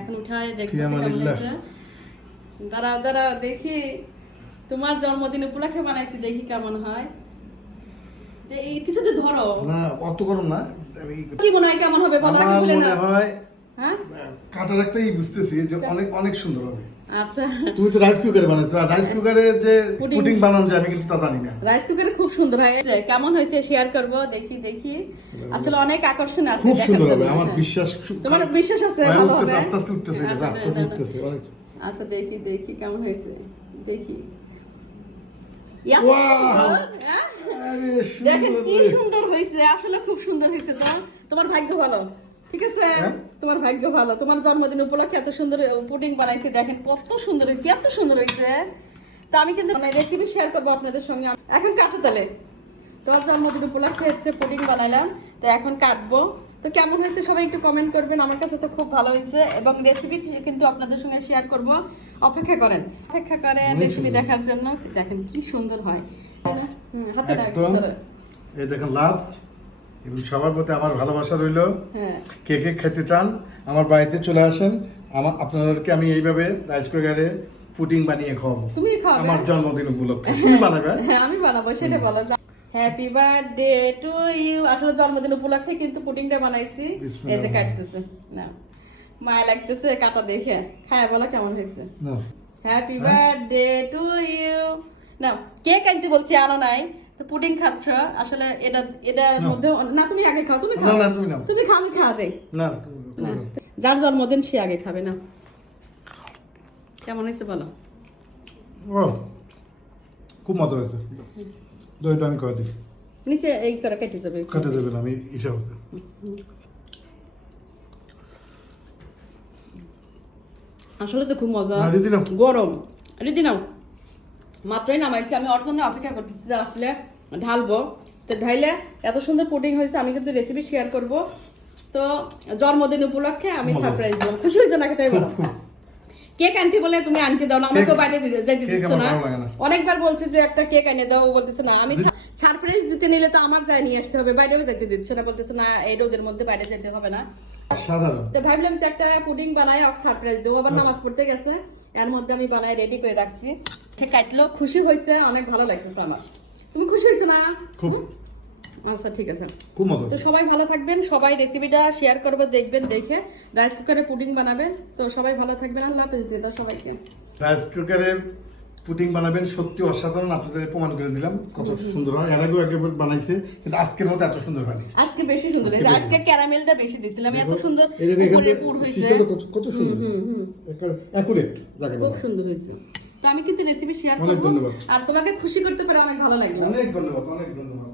এখন উঠায় দেখতেছি কেমন হয়েছে। দাঁড়াও দাঁড়াও দেখি, তোমার জন্মদিন উপলক্ষে বানাইছি, দেখি কেমন হয়। এই কিছুতে ধরো না, অত গরম না। কি মনে হয় কেমন হবে বলো, আগে বলে মনে নাও। হয় হ্যাঁ, কাটার একটাই বুঝতেছি যে অনেক অনেক সুন্দর হবে। আচ্ছা, তুমি তো রাইস কুকারে বানাইছো, আর রাইস কুকারে যে পুডিং বানানো যায় আমি কিন্তু তা জানি না। রাইস কুকারে খুব সুন্দর হয়েছে, কেমন হয়েছে শেয়ার করব, দেখি দেখি। আসলে অনেক আকর্ষণ আছে, খুব দেখার সুন্দর জন্য। হবে, আমার হ্যাঁ। বিশ্বাস। তোমার বিশ্বাস আছে ভালো হবে? আস্তে আস্তে উঠতেছে, এটা আচ্ছা, আস্তে আস্তে উঠতেছে অনেক। আচ্ছা দেখি দেখি কেমন হয়েছে, দেখি। ওয়াও, হ্যাঁ? আরে দেখেন সুন্দর কি রে। সুন্দর হয়েছে, আসলে খুব সুন্দর হয়েছে। তো তোমার ভাগ্য ভালো, ঠিক আছে? হ্যাঁ? তোমার ভাগ্য ভালো, তোমার জন্মদিন উপলক্ষে এত সুন্দর পুডিং বানাইছি, দেখেন কত সুন্দর হয়েছে, এত সুন্দর হয়েছে। তো আমি কিন্তু রেসিপি শেয়ার করবো আপনাদের সঙ্গে। এখন কাটো তাহলে, তোমার জন্মদিন উপলক্ষে হচ্ছে পুডিং বানাইলাম, তো এখন কাটবো। তো কেমন হয়েছে সবাই একটু কমেন্ট করবেন। আমার কাছে তো খুব ভালো হয়েছে, এবং রেসিপি কিন্তু আপনাদের সঙ্গে শেয়ার করব। অপেক্ষা করেন রেসিপি দেখার জন্য। দেখেন কি সুন্দর হয়, হাতে একদম। এই দেখেন লাভ, এবং সবার প্রতি আমার ভালোবাসা রইল। হ্যাঁ, কে কে খেতে চান আমার বাড়িতে চলে আসেন, আপনাদেরকে আমি এইভাবে রাইস কুকারে পুডিং বানিয়ে খাওয়াবো। তুমি খাবে আমার জন্মদিন উপলক্ষে তুমি বানাবে। হ্যাঁ, আমি বানাবো, সেটা বলো। Happy birthday to you. আসলে জন্মদিন উপলক্ষে কিন্তু পুডিংটা বানাইছি। এই যে কাটতেছে না, মায়া লাগতেছে কাটা দেখে। হ্যাঁ, বলো কেমন হয়েছে। Happy birthday to you. না, কেক আনতে বলছি, আনো নাই, তো পুডিং খাচ্ছ। আসলে এটার মধ্যে না, তুমি আগে খাও, তুমি খাও, না, তুমি নাও। তুমি খাও, আমি খাওয়া দেই না, না। যার জন্মদিন সে আগে খাবে না। কেমন হয়েছে বলো। ও খুব মজা হয়েছে। দইটা আমি করে দিই, নিচে এই করে কেটে যাবে, কেটে দেবেন, আমি হিসাব হচ্ছে। আসলে তো খুব মজা। দিদি নাও। গরম দিদি নাও, মাত্রই নামাইছি, আমি ওর জন্য অপেক্ষা করতেছি যে আসলে ঢালবো। তো ঢাইলে এত সুন্দর পুডিং হয়েছে, আমি কিন্তু রেসিপি শেয়ার করব। তো জন্মদিন উপলক্ষে আমি সারপ্রাইজ দিলাম। খুশি হয়েছে নাকি তাই বলো? কেক আনতে বলে তুমি আনতে দাও না, আমাকে বাইরে যাইতে দিচ্ছ না। অনেকবার বলছে যে একটা কেক এনে দাও, ও বলতেছে না। আমি সারপ্রাইজ দিতে নিলে তো আমার যাই নিয়ে আসতে হবে, বাইরেও যাইতে দিচ্ছে না, বলতেছে না এই রোদের মধ্যে বাইরে যেতে হবে না। সাধারণ। তো ভাবলাম যে একটা পুডিং বানাই ওকে সারপ্রাইজ দেবো। আবার নামাজ পড়তে গেছে, এর মধ্যে আমি বানাই রেডি করে রাখছি। সে কাটলো, খুশি হয়েছে, অনেক ভালো লাগতেছে আমার। তুমি খুশি হয়েছে না? খুব। আচ্ছা ঠিক আছে, খুব মজা। তো সবাই ভালো থাকবেন, সবাই রেসিপিটা শেয়ার করবে, দেখবেন, দেখে রাইস কুকারে পুডিং বানাবেন। তো সবাই ভালো থাকবেন, আল্লাহ হাফেজ দিয়ে দাও সবাইকে। রাইস কুকারে পুডিং বানাবেন, সত্যি অসাধারণ। আপনাদের প্রমাণ করে দিলাম কত সুন্দর হয়। এর আগেও একবার বানাইছে, কিন্তু আজকের মতো এত সুন্দর হয়নি। আজকে বেশি সুন্দর হয়েছে, আজকে ক্যারামেলটা বেশি দিছিলাম, এত সুন্দর পুর হয়েছে। কত সুন্দর, অ্যাকুরেট, খুব সুন্দর হয়েছে। তো আমি কিন্তু রেসিপি শেয়ার অনেক করব, ধন্যবাদ। আর তোমাকে খুশি করতে পারে অনেক ভালো লাগলো। অনেক ধন্যবাদ, অনেক ধন্যবাদ।